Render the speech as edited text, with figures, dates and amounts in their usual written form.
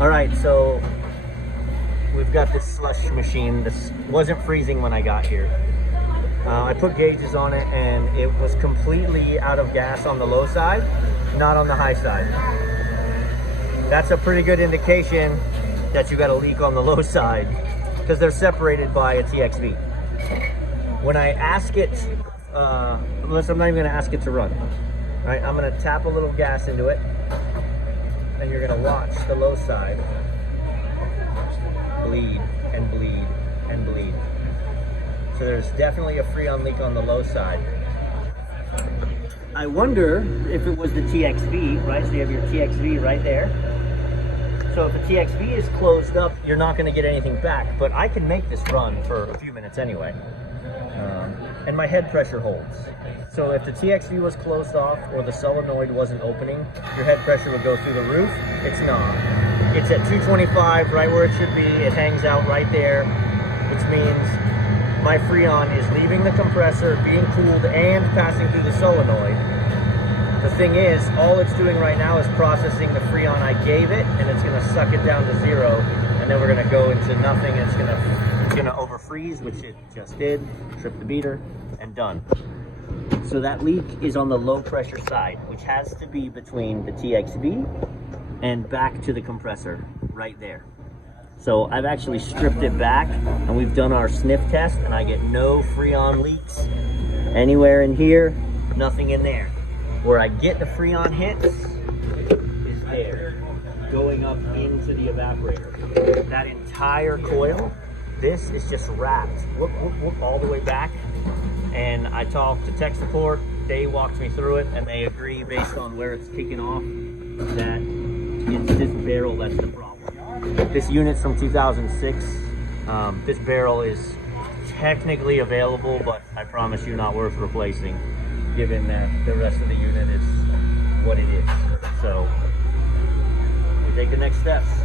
All right, so we've got this slush machine. This wasn't freezing when I got here. I put gauges on it and it was completely out of gas on the low side, not on the high side. That's a pretty good indication that you got a leak on the low side because they're separated by a TXV. When I ask it, unless I'm not even gonna ask it to run, all right, I'm gonna tap a little gas into it and you're gonna watch the low side bleed and bleed and bleed. So there's definitely a Freon leak on the low side. I wonder if it was the TXV, right? So you have your TXV right there. So if the TXV is closed up, you're not gonna get anything back, but I can make this run for a few minutes anyway. And my head pressure holds. So if the TXV was closed off or the solenoid wasn't opening, your head pressure would go through the roof. It's not. It's at 225, right where it should be. It hangs out right there, which means my Freon is leaving the compressor, being cooled, and passing through the solenoid. The thing is, all it's doing right now is processing the Freon I gave it, and it's gonna suck it down to 0, and then we're gonna go into nothing, and it's gonna overfreeze, which it just did, trip the beater, and done. So that leak is on the low pressure side, which has to be between the TXV and back to the compressor, right there. So I've actually stripped it back and we've done our sniff test and I get no Freon leaks anywhere in here, nothing in there. Where I get the Freon hits is there, going up into the evaporator. That entire coil, this is just wrapped, whoop, whoop, whoop, all the way back. And I talked to tech support, they walked me through it and they agree based on where it's kicking off that it's this barrel that's the problem. This unit's from 2006. This barrel is technically available, but I promise you not worth replacing, given that the rest of the unit is what it is. So we take the next steps.